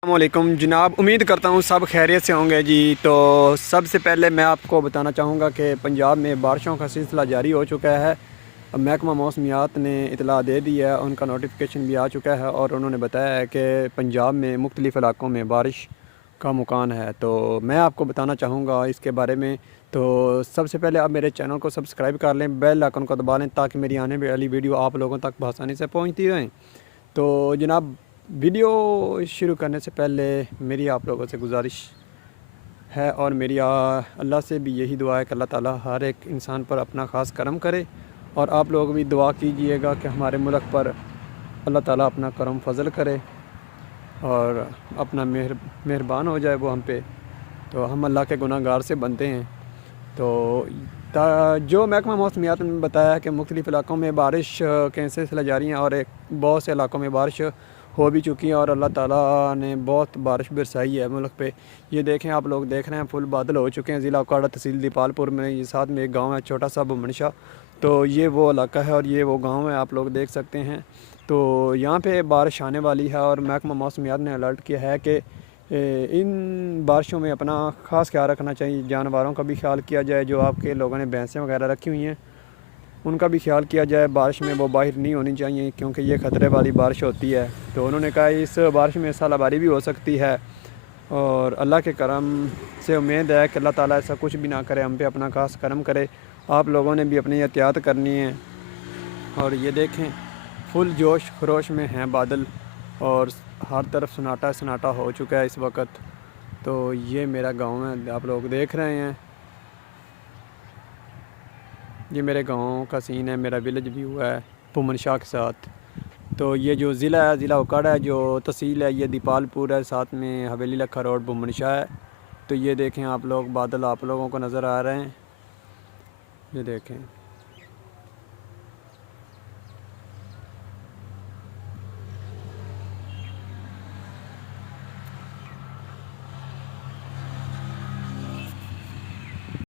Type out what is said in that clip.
अस्सलामुअलैकुम जनाब, उम्मीद करता हूँ सब खैरियत से होंगे जी। तो सबसे पहले मैं आपको बताना चाहूँगा कि पंजाब में बारिशों का सिलसिला जारी हो चुका है। महकमा मौसमियात ने इतला दे दी है, उनका नोटिफिकेशन भी आ चुका है और उन्होंने बताया है कि पंजाब में मुख्तलिफ़ इलाकों में बारिश का मुकान है। तो मैं आपको बताना चाहूँगा इसके बारे में। तो सबसे पहले आप मेरे चैनल को सब्सक्राइब कर लें, बेल आइकन को दबा लें ताकि मेरी आने वाली वीडियो आप लोगों तक आसानी से पहुँचती रहें। तो जनाब, वीडियो शुरू करने से पहले मेरी आप लोगों से गुजारिश है और मेरी अल्लाह से भी यही दुआ है कि अल्लाह ताला हर एक इंसान पर अपना ख़ास करम करे। और आप लोग भी दुआ कीजिएगा कि हमारे मुल्क पर अल्लाह ताला अपना करम फजल करे और अपना मेहरबान हो जाए वो हम पे। तो हम अल्लाह के गुनाहगार से बनते हैं। तो जो महकमा मौसमियात ने बताया है कि मुख्तलिफ़ इलाकों में बारिश के सिलसिला जारी हैं और एक बहुत से इलाकों में बारिश हो भी चुकी है और अल्लाह ताला ने बहुत बारिश बरसाई है मुल्क पे। ये देखें, आप लोग देख रहे हैं, फुल बादल हो चुके हैं। ज़िला उकाड़ा तहसील दीपालपुर में ये साथ में एक गांव है छोटा सा बुमनशा। तो ये वो इलाका है और ये वो गांव है, आप लोग देख सकते हैं। तो यहाँ पे बारिश आने वाली है और महकमा मौसमियात ने अलर्ट किया है कि इन बारिशों में अपना ख़ास ख्याल रखना चाहिए। जानवरों का भी ख्याल किया जाए, जो आपके लोगों ने भैंसें वगैरह रखी हुई हैं उनका भी ख्याल किया जाए। बारिश में वो बाहर नहीं होनी चाहिए क्योंकि ये ख़तरे वाली बारिश होती है। तो उन्होंने कहा इस बारिश में सालाबारी भी हो सकती है और अल्लाह के करम से उम्मीद है कि अल्लाह ताला ऐसा कुछ भी ना करे, हम पे अपना खास करम करे। आप लोगों ने भी अपनी एहतियात करनी है। और ये देखें, फुल जोश खरोश में हैं बादल और हर तरफ सन्नाटा सन्नाटा हो चुका है इस वक्त। तो ये मेरा गांव है, आप लोग देख रहे हैं, ये मेरे गांव का सीन है, मेरा विलेज भी हुआ है पुमन शाह के साथ। तो ये जो ज़िला है, ज़िला उकाड़ा है, जो तहसील है ये दीपालपुर है, साथ में हवेली लखा रोड पुमन शाह है। तो ये देखें आप लोग, बादल आप लोगों को नज़र आ रहे हैं, ये देखें।